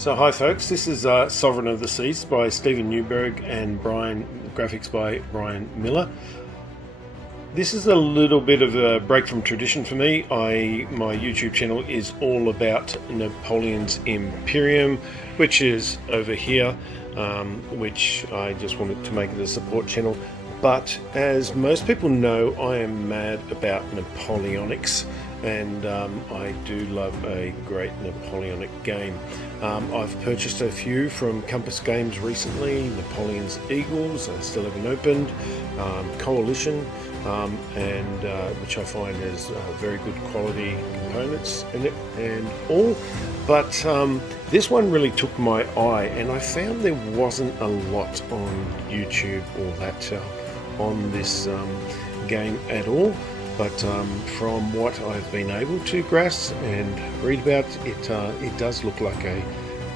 So hi folks, this is Sovereign of the Seas by Steven Newberg and graphics by Brian Miller. This is a little bit of a break from tradition for me. My YouTube channel is all about Napoleon's Imperium, which is over here, which I just wanted to make it a support channel. But as most people know, I am mad about Napoleonics, and I do love a great Napoleonic game. I've purchased a few from Compass Games recently, Napoleon's Eagles, I still haven't opened, Coalition, and which I find has very good quality components in it and all. But this one really took my eye, and I found there wasn't a lot on YouTube or that on this game at all. But from what I've been able to grasp and read about, it does look like a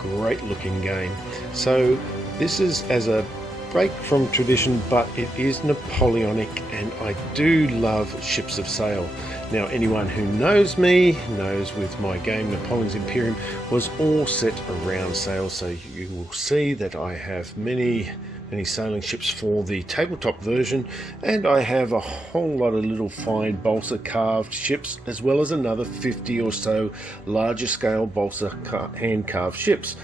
great looking game. So this is as a break from tradition, but it is Napoleonic, and I do love ships of sail. Now anyone who knows me knows with my game Napoleon's Imperium was all set around sail, so you will see that I have many sailing ships for the tabletop version, and I have a whole lot of little fine balsa carved ships, as well as another 50 or so larger scale balsa hand carved ships.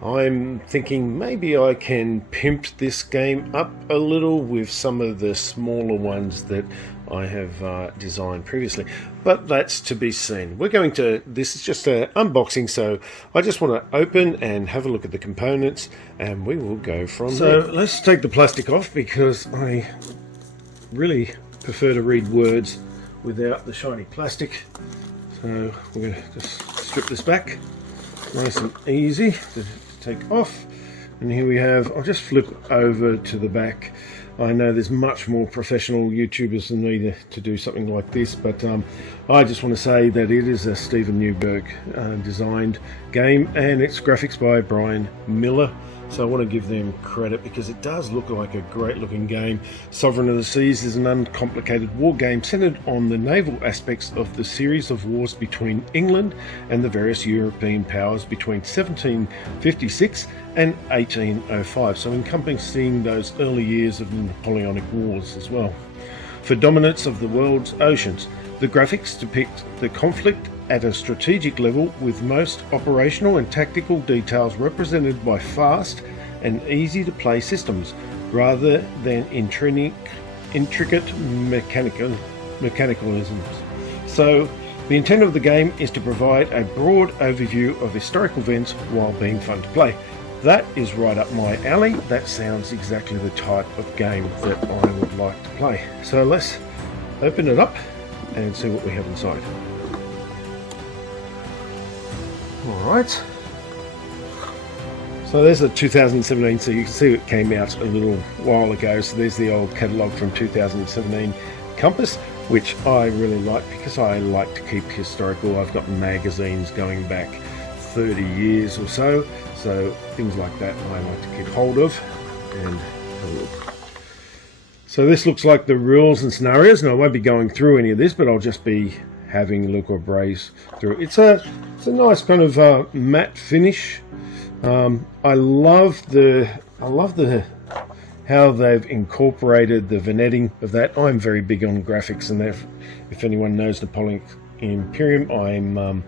I'm thinking maybe I can pimp this game up a little with some of the smaller ones that I have designed previously, but that's to be seen. This is just an unboxing, so I just want to open and have a look at the components, and we will go from there. So let's take the plastic off, because I really prefer to read words without the shiny plastic. So we're going to just strip this back, nice and easy to take off. And here we have, I'll just flip over to the back. I know there's much more professional YouTubers than me to do something like this, but I just want to say that it is a Steven Newberg designed game, and it's graphics by Brian Miller. So I want to give them credit, because it does look like a great looking game. Sovereign of the Seas is an uncomplicated war game centered on the naval aspects of the series of wars between England and the various European powers between 1756 and 1805, so encompassing those early years of the Napoleonic Wars as well. For dominance of the world's oceans, the graphics depict the conflict at a strategic level, with most operational and tactical details represented by fast and easy to play systems rather than intricate mechanicalisms. So the intent of the game is to provide a broad overview of historical events while being fun to play. That is right up my alley. That sounds exactly the type of game that I would like to play. So let's open it up and see what we have inside. Alright, so there's a 2017, so you can see it came out a little while ago. So there's the old catalogue from 2017 Compass, which I really like, because I like to keep historical. I've got magazines going back 30 years or so, so things like that I like to keep hold of and have a look. So this looks like the rules and scenarios, and I won't be going through any of this, but I'll just be having a look or braze through it. It's a nice kind of matte finish. I love how they've incorporated the vignetting of that. I'm very big on graphics, and if anyone knows Napoleon Imperium, I'm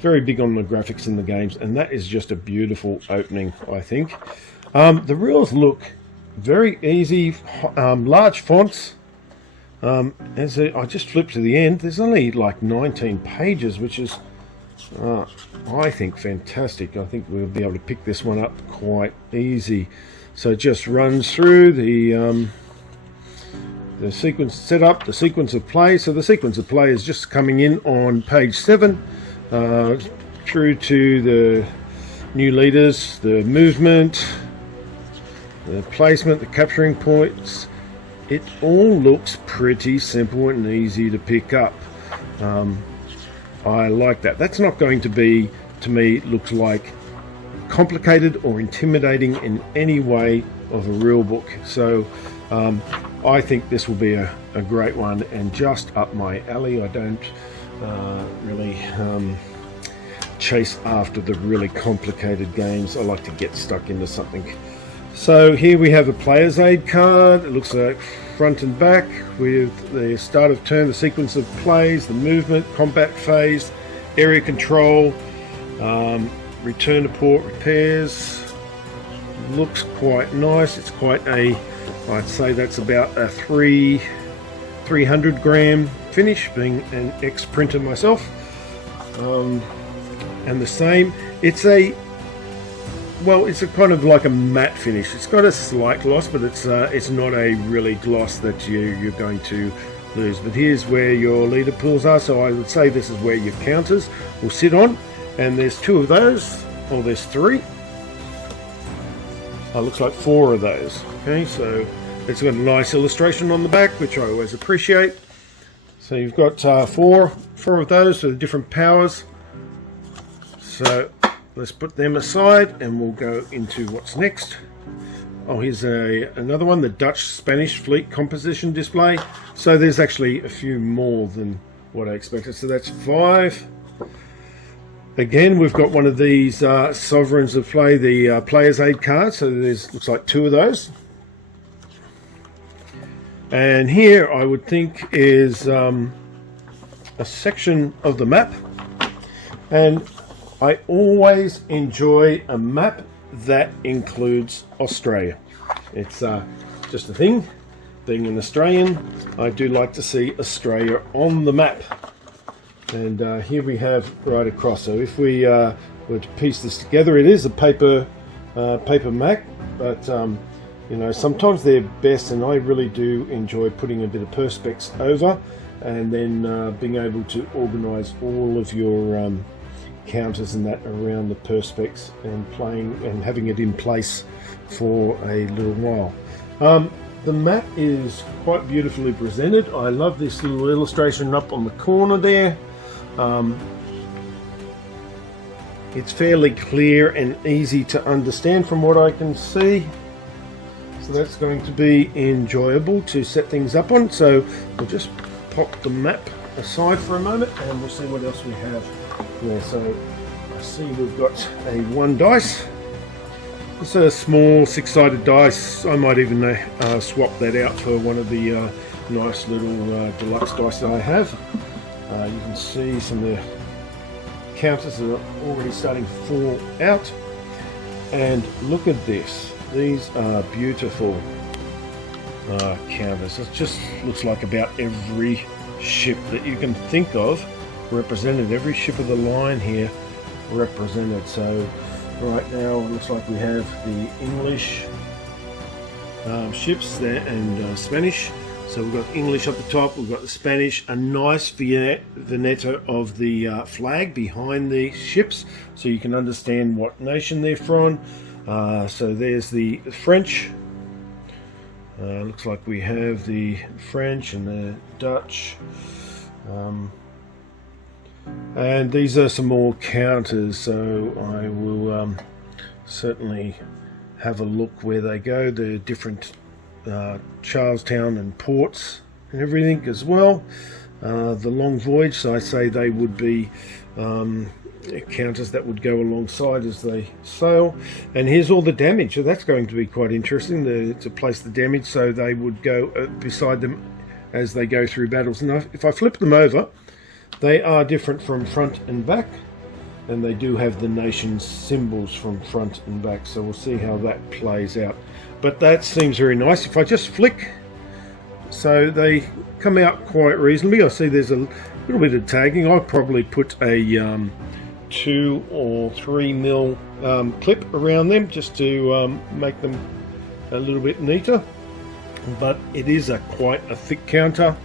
very big on the graphics in the games, and that is just a beautiful opening, I think. The rules look very easy, large fonts. I just flipped to the end. There's only like 19 pages, which is I think fantastic. I think we'll be able to pick this one up quite easy. So it just runs through the sequence setup, the sequence of play. So the sequence of play is just coming in on page 7 through to the new leaders, the movement, the placement, the capturing points. It all looks pretty simple and easy to pick up. I like that. That's not going to be, to me, looks like complicated or intimidating in any way of a rule book. So I think this will be a great one, and just up my alley. I don't really chase after the really complicated games. I like to get stuck into something. So here we have a player's aid card. It looks like front and back with the start of turn, the sequence of plays, the movement, combat phase, area control, return to port, repairs. Looks quite nice. It's quite a, I'd say that's about a 300 gram finish, being an ex-printer myself. And the same, it's a kind of like a matte finish. It's got a slight gloss, but it's not a really gloss that you're going to lose. But here's where your leader pools are, so I would say this is where your counters will sit on, and there's 2 of those, or there's 3. Looks like 4 of those. Okay, so it's got a nice illustration on the back, which I always appreciate. So you've got 4 of those with different powers. So let's put them aside and we'll go into what's next. Oh, here's another one, the Dutch-Spanish fleet composition display. So there's actually a few more than what I expected. So that's 5. Again, we've got one of these Sovereigns of Play, the player's aid card. So there's, looks like 2 of those. And here I would think is a section of the map. And I always enjoy a map that includes Australia. It's just a thing. Being an Australian, I do like to see Australia on the map. And here we have right across. So if we were to piece this together, it is a paper map, but you know, sometimes they're best, and I really do enjoy putting a bit of perspex over, and then being able to organise all of your counters and that around the perspex, and playing and having it in place for a little while. The map is quite beautifully presented. I love this little illustration up on the corner there. It's fairly clear and easy to understand from what I can see. So that's going to be enjoyable to set things up on. So we'll just pop the map aside for a moment and we'll see what else we have there. So I see we've got a 1 dice. It's a small 6-sided dice. I might even swap that out for one of the nice little deluxe dice that I have. You can see some of the counters are already starting to fall out. And look at this. These are beautiful counters. It just looks like about every ship that you can think of represented. Every ship of the line here represented. So right now it looks like we have the English ships there and Spanish. So we've got English up the top, we've got the Spanish, a nice vignette of the flag behind the ships, so you can understand what nation they're from. So there's the French. Looks like we have the French and the Dutch. And these are some more counters, so I will certainly have a look where they go. The different Charlestown and ports and everything as well. The long voyage, so I say they would be counters that would go alongside as they sail. And here's all the damage, so that's going to be quite interesting to place the damage, so they would go beside them as they go through battles. And if I flip them over, they are different from front and back, and they do have the nation's symbols from front and back, so we'll see how that plays out. But that seems very nice. If I just flick, so they come out quite reasonably. I see there's a little bit of tagging. I'll probably put a 2 or 3 mil clip around them just to make them a little bit neater. But it is quite a thick counter,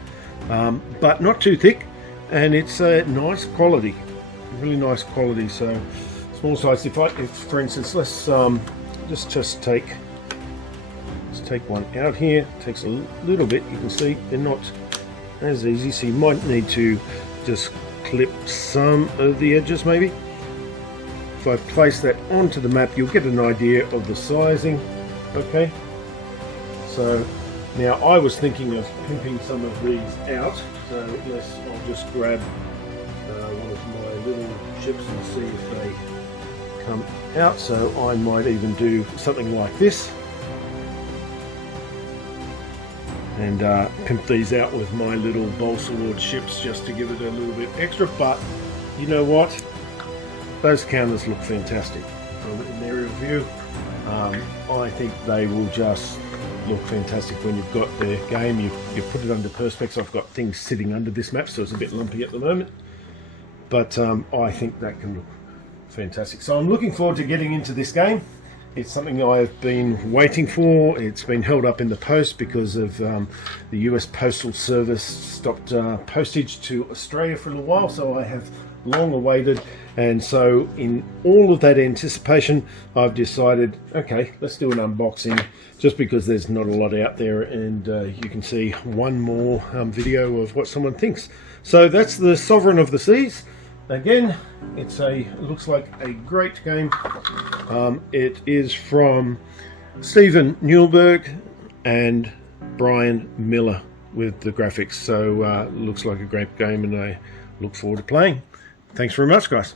but not too thick, and it's a nice quality, really nice quality. So small size. If for instance, let's just take one out here. It takes a little bit. You can see they're not as easy, so you might need to just clip some of the edges maybe. If I place that onto the map, you'll get an idea of the sizing. Okay, so now I was thinking of pimping some of these out, so I'll just grab one of my little ships and see if they come out. So I might even do something like this and pimp these out with my little balsa wood ships just to give it a little bit extra. But you know what? Those counters look fantastic from an aerial view. I think they will just look fantastic when you've got the game. You put it under Perspex. I've got things sitting under this map, so it's a bit lumpy at the moment. But I think that can look fantastic. So I'm looking forward to getting into this game. It's something I've been waiting for. It's been held up in the post because of the US Postal Service stopped postage to Australia for a little while, so I have long awaited. And so in all of that anticipation, I've decided, okay, let's do an unboxing, just because there's not a lot out there, and you can see one more video of what someone thinks. So that's the Sovereign of the Seas. Again, it looks like a great game. It is from Steven Newberg and Brian Miller with the graphics. So looks like a great game, and I look forward to playing. Thanks very much, guys.